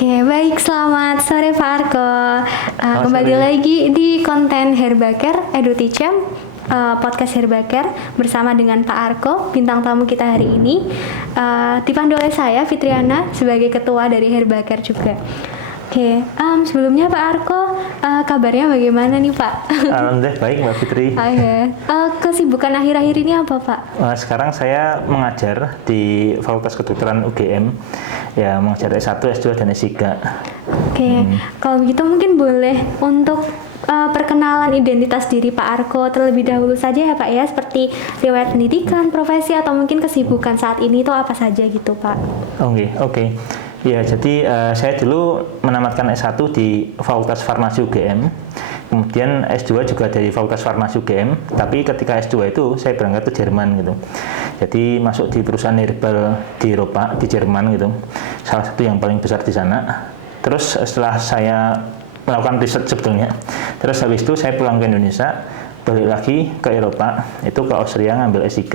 Oke, baik. Selamat sore Pak Arko. Kembali Sore. lagi di konten Herbaker EduTeachem, podcast Herbaker bersama dengan Pak Arko, bintang tamu kita hari ini. Dipandu oleh saya, Fitriana, sebagai ketua dari Herbaker juga. Oke, sebelumnya Pak Arko, kabarnya bagaimana nih Pak? Alhamdulillah baik Mbak Fitri. Kesibukan akhir-akhir ini apa Pak? Sekarang saya mengajar di Fakultas Kedokteran UGM, ya mengajar S1, S2 dan S3. Oke, kalau begitu mungkin boleh untuk perkenalan identitas diri Pak Arko terlebih dahulu saja ya Pak ya, seperti riwayat pendidikan, profesi, atau mungkin kesibukan saat ini itu apa saja gitu Pak. Oke. Ya, jadi saya dulu menamatkan S1 di Fakultas Farmasi UGM, kemudian S2 juga dari Fakultas Farmasi UGM, tapi ketika S2 itu saya berangkat ke Jerman gitu. Jadi masuk di perusahaan herbal di Eropa, di Jerman gitu, salah satu yang paling besar di sana. Terus setelah saya melakukan riset sebetulnya, terus habis itu saya pulang ke Indonesia, balik lagi ke Eropa, itu ke Austria ngambil S3.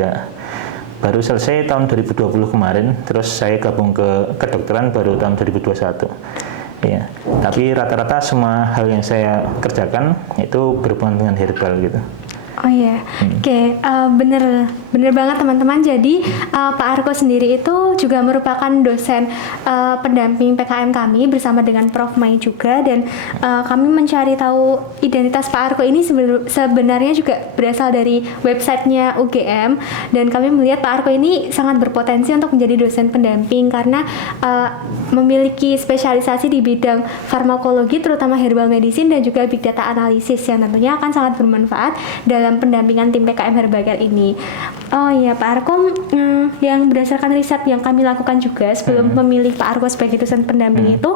Baru selesai tahun 2020 kemarin, terus saya gabung ke kedokteran baru tahun 2021. Ya, tapi rata-rata semua hal yang saya kerjakan itu berhubungan dengan herbal gitu. Oh iya, oke, bener banget teman-teman. Jadi Pak Arko sendiri itu juga merupakan dosen pendamping PKM kami bersama dengan Prof. Mai juga, dan kami mencari tahu identitas Pak Arko ini sebenarnya juga berasal dari websitenya UGM, dan kami melihat Pak Arko ini sangat berpotensi untuk menjadi dosen pendamping karena memiliki spesialisasi di bidang farmakologi, terutama herbal medicine dan juga big data analisis yang tentunya akan sangat bermanfaat dalam pendampingan tim PKM Herbaker ini. Oh iya Pak Arko, yang berdasarkan riset yang kami lakukan juga sebelum memilih Pak Arko sebagai dosen pendamping itu,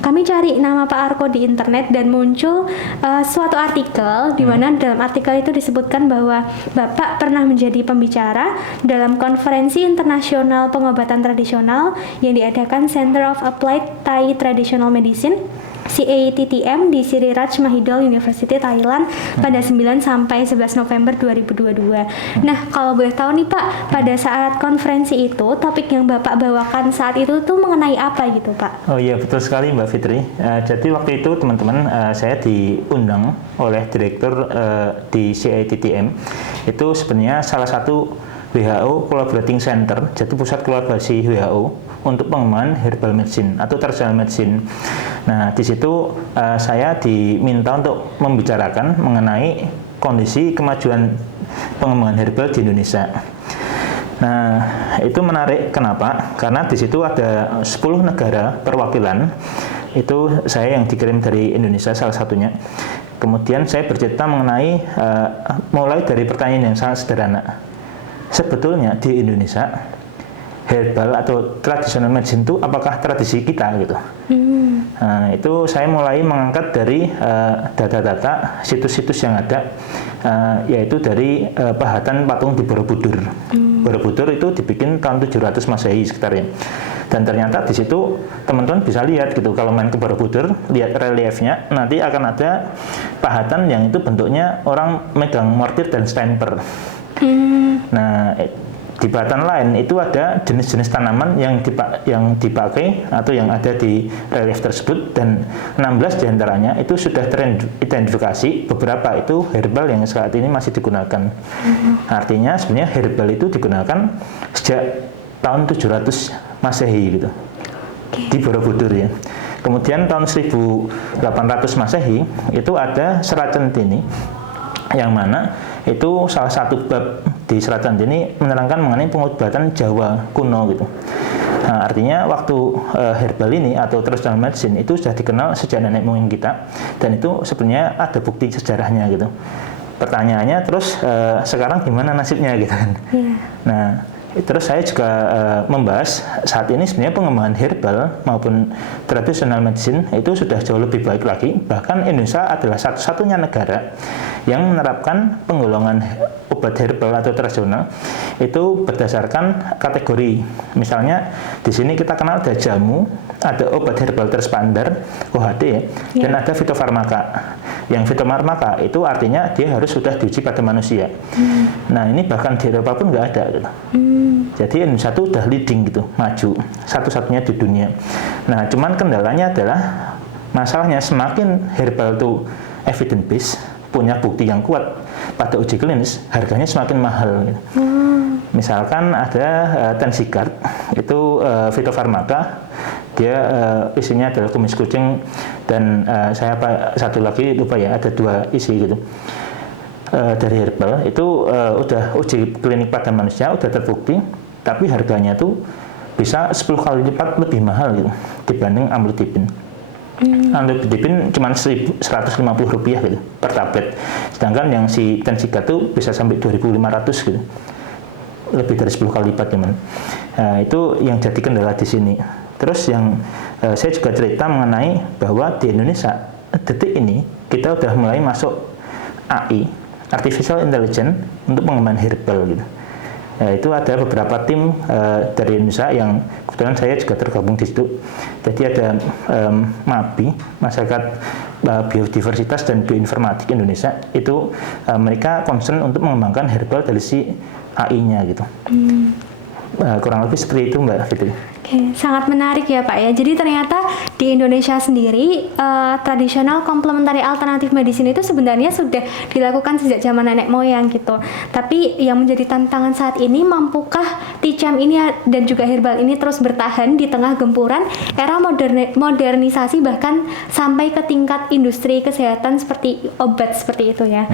kami cari nama Pak Arko di internet dan muncul suatu artikel di mana dalam artikel itu disebutkan bahwa Bapak pernah menjadi pembicara dalam konferensi internasional pengobatan tradisional yang diadakan Center of Applied Thai Traditional Medicine CATTM di Siriraj Mahidol University Thailand pada 9 sampai 11 November 2022. Nah, kalau boleh tahu nih Pak, pada saat konferensi itu topik yang Bapak bawakan saat itu tuh mengenai apa gitu Pak? Oh iya, betul sekali Mbak Fitri. Jadi waktu itu teman-teman, saya diundang oleh direktur di CATTM. Itu sebenarnya salah satu WHO Collaborating Center, jadi pusat kolaborasi WHO untuk pengembangan herbal medicine atau traditional medicine. Nah, di situ saya diminta untuk membicarakan mengenai kondisi kemajuan pengembangan herbal di Indonesia. Nah, itu menarik. Kenapa? Karena di situ ada 10 negara perwakilan. Itu saya yang dikirim dari Indonesia salah satunya. Kemudian saya bercerita mengenai mulai dari pertanyaan yang sangat sederhana. Sebetulnya di Indonesia herbal atau traditional medicine itu apakah tradisi kita gitu. Nah, itu saya mulai mengangkat dari data-data situs-situs yang ada, yaitu dari pahatan patung di Borobudur. Borobudur itu dibikin tahun 700 Masehi sekitarnya. Dan ternyata di situ teman-teman bisa lihat gitu, kalau main ke Borobudur, lihat reliefnya, nanti akan ada pahatan yang itu bentuknya orang megang mortir dan stamper. Nah, di pahatan lain itu ada jenis-jenis tanaman yang dipakai atau yang ada di relief tersebut, dan 16 diantaranya itu sudah teridentifikasi, beberapa itu herbal yang saat ini masih digunakan. Artinya sebenarnya herbal itu digunakan sejak tahun 700 Masehi gitu, di Borobudur ya. Kemudian tahun 1800 Masehi itu ada Serat Centini, yang mana itu salah satu bab di Serat Centini menerangkan mengenai pengobatan Jawa kuno gitu. Nah, artinya waktu herbal ini atau traditional medicine itu sudah dikenal sejak nenek moyang kita, dan itu sebenarnya ada bukti sejarahnya gitu. Pertanyaannya terus sekarang gimana nasibnya gitu kan? Nah, terus saya juga membahas saat ini sebenarnya pengembangan herbal maupun traditional medicine itu sudah jauh lebih baik lagi. Bahkan Indonesia adalah satu-satunya negara yang menerapkan penggolongan obat herbal atau tradisional itu berdasarkan kategori. Misalnya di sini kita kenal ada jamu, ada obat herbal terstandar OHT ya, dan ada fitofarmaka. Yang fitofarmaka itu artinya dia harus sudah diuji pada manusia. Nah ini bahkan di Eropa pun nggak ada gitu. Jadi Indonesia itu udah leading gitu, maju, satu-satunya di dunia. Nah cuman kendalanya adalah masalahnya semakin herbal itu evidence based, punya bukti yang kuat pada uji klinis, harganya semakin mahal gitu. Misalkan ada Tensigard, itu fitofarmaka, dia isinya adalah kumis kucing dan satu lagi lupa ya, ada 2 isi gitu. Dari herbal itu udah uji klinik pada manusia, udah terbukti, tapi harganya tuh bisa 10 kali lipat lebih mahal gitu dibanding amlodipin. Amlodipin cuma Rp150 gitu per tablet, sedangkan yang si Tensigard tuh bisa sampai 2.500 gitu, lebih dari 10 kali lipat teman. Itu yang jadi kendala di sini. Terus yang saya juga cerita mengenai bahwa di Indonesia detik ini kita udah mulai masuk AI, Artificial Intelligence, untuk pengembangan herbal gitu. Itu ada beberapa tim dari Indonesia yang kebetulan saya juga tergabung di situ. Jadi ada MABI, Masyarakat Biodiversitas dan Bioinformatik Indonesia, itu mereka concern untuk mengembangkan herbal dari si AI-nya gitu. Kurang lebih seperti itu Mbak Fitri. Oke, sangat menarik ya Pak ya. Jadi ternyata di Indonesia sendiri tradisional komplementari alternatif medicine itu sebenarnya sudah dilakukan sejak zaman nenek moyang gitu. Tapi yang menjadi tantangan saat ini, mampukah TCM ini dan juga herbal ini terus bertahan di tengah gempuran era modernisasi bahkan sampai ke tingkat industri kesehatan seperti obat seperti itu ya.